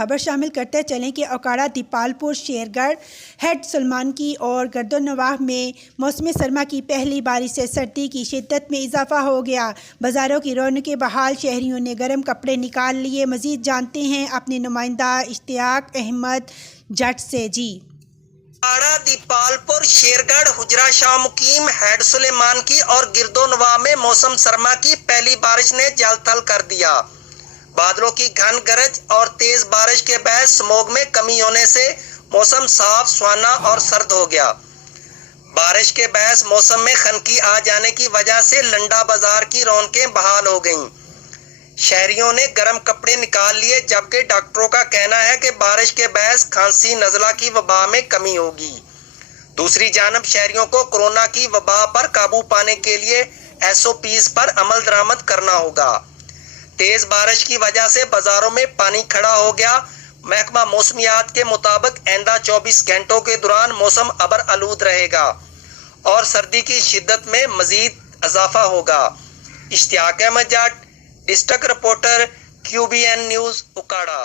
خبر شامل کرتے چلیں کہ اوکاڑا دیپالپور شیرگڑھ ہیڈ سلمان کی اور گردونواح میں موسم سرما کی پہلی بارش سے سردی کی شدت میں اضافہ ہو گیا۔ بازاروں کی رونقیں بحال، شہریوں نے گرم کپڑے نکال لیے۔ مزید جانتے ہیں اپنے نمائندہ اشتیاق احمد جٹ سے۔ جی اوکاڑا دیپالپور شیرگڑھ حجرہ شاہ مقیم ہیڈ سلیمان کی اور گردونواح میں موسم سرما کی پہلی بارش نے جل تھل کر دیا۔ بادلوں کی گھن گرج اور تیز بارش کے باعث سموگ میں کمی ہونے سے موسم صاف، سہانا اور سرد ہو گیا۔ بارش کے باعث موسم میں خنکی آ جانے کی وجہ سے لنڈا بازار کی رونقیں بحال ہو گئیں۔ شہریوں نے گرم کپڑے نکال لیے، جبکہ ڈاکٹروں کا کہنا ہے کہ بارش کے باعث کھانسی نزلہ کی وبا میں کمی ہوگی۔ دوسری جانب شہریوں کو کورونا کی وبا پر قابو پانے کے لیے SOPs پر عمل درآمد کرنا ہوگا۔ تیز بارش کی وجہ سے بازاروں میں پانی کھڑا ہو گیا۔ محکمہ موسمیات کے مطابق آئندہ 24 گھنٹوں کے دوران موسم ابر آلود رہے گا اور سردی کی شدت میں مزید اضافہ ہوگا۔ Ishtiaq Ahmed Jutt, district reporter, QBN news, Okara.